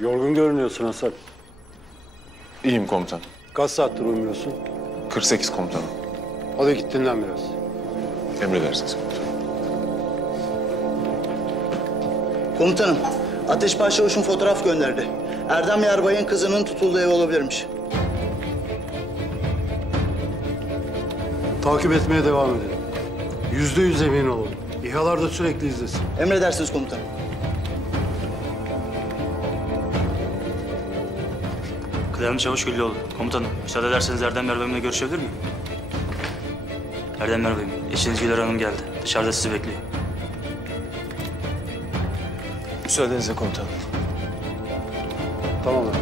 Yorgun görünüyorsun Hasan. İyiyim komutanım. Kaç saattir uyumuyorsun? 48 komutanım. Hadi git dinlen biraz. Emredersiniz komutanım. Komutanım, Ateş Başçavuş'un fotoğraf gönderdi. Erdem Yarbay'ın kızının tutulduğu ev olabilirmiş. Takip etmeye devam edelim. %100 emin olalım. İHA'lar da sürekli izlesin. Emredersiniz komutanım. Kıdemli Çavuş Güllüoğlu. Komutanım, müsaade ederseniz Erdem Yarbay'ımla görüşebilir miyim? Erdem Yarbay'ım, eşiniz Güler Hanım geldi. Dışarıda sizi bekliyor. Müsaadenizle komutanım. Tamam abi.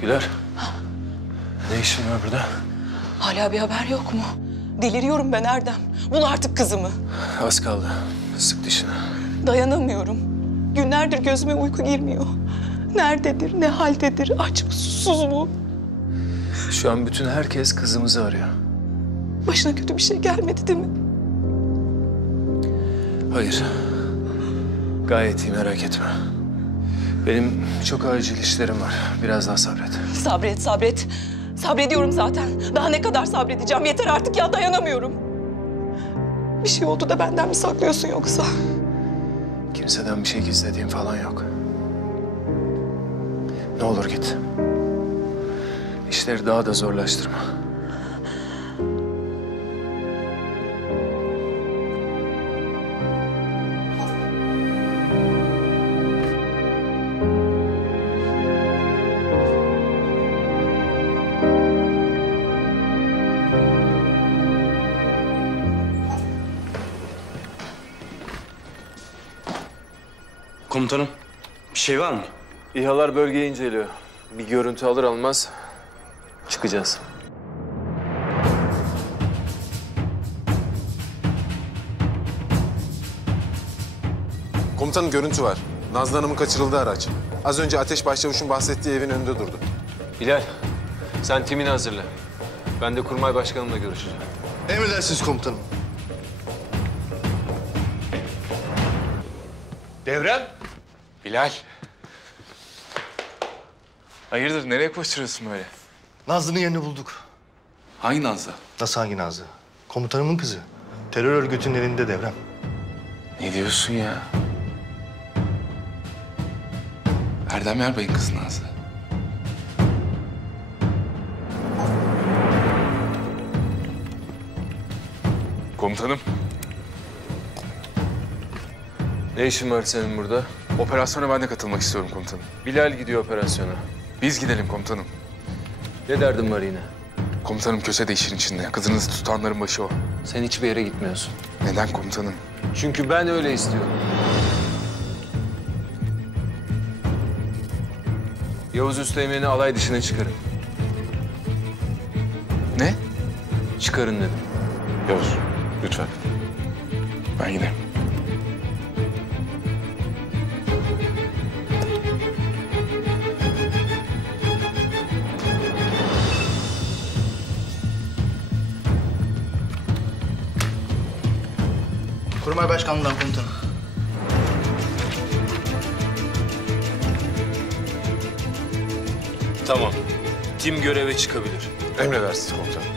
Güler. Ne işin var burada? Hala bir haber yok mu? Deliriyorum ben Erdem. Bul artık kızımı. Az kaldı. Sık dişini. Dayanamıyorum. Günlerdir gözüme uyku girmiyor. Nerededir, ne haldedir, aç mı, susuz mu? Şu an bütün herkes kızımızı arıyor. Başına kötü bir şey gelmedi değil mi? Hayır. Gayet iyi, merak etme. Benim çok acil işlerim var. Biraz daha sabret. Sabret, sabret. Sabrediyorum zaten. Daha ne kadar sabredeceğim? Yeter artık ya, dayanamıyorum. Bir şey oldu da benden mi saklıyorsun yoksa? Kimseden bir şey gizlediğim falan yok. Ne olur git. İşleri daha da zorlaştırma. Komutanım, bir şey var mı? İHA'lar bölgeyi inceliyor. Bir görüntü alır almaz çıkacağız. Komutanım, görüntü var. Nazlı Hanım'ın kaçırıldığı araç. Az önce Ateş Başçavuş'un bahsettiği evin önünde durdu. Bilal, sen timini hazırla. Ben de kurmay başkanımla görüşeceğim. Emredersiniz komutanım. Devrem. Bilal. Hayırdır, nereye koşturuyorsun böyle? Nazlı'nın yerini bulduk. Hangi Nazlı? Nasıl hangi Nazlı? Komutanımın kızı. Terör örgütünün elinde Devrem. Ne diyorsun ya? Erdem Yarbay'ın kızı Nazlı. Komutanım. Ne işin var senin burada? Operasyona ben de katılmak istiyorum komutanım. Bilal gidiyor operasyona. Biz gidelim komutanım. Ne derdin var yine? Komutanım köse de işin içinde. Kızınızı tutanların başı o. Sen hiçbir yere gitmiyorsun. Neden komutanım? Çünkü ben öyle istiyorum. Yavuz Üsteğmen'i alay dışına çıkarın. Ne? Çıkarın dedim. Yavuz, lütfen. Ben giderim. Kurmay Başkanlığı'ndan komutanım. Tamam. Tim göreve çıkabilir. Emredersiniz komutanım.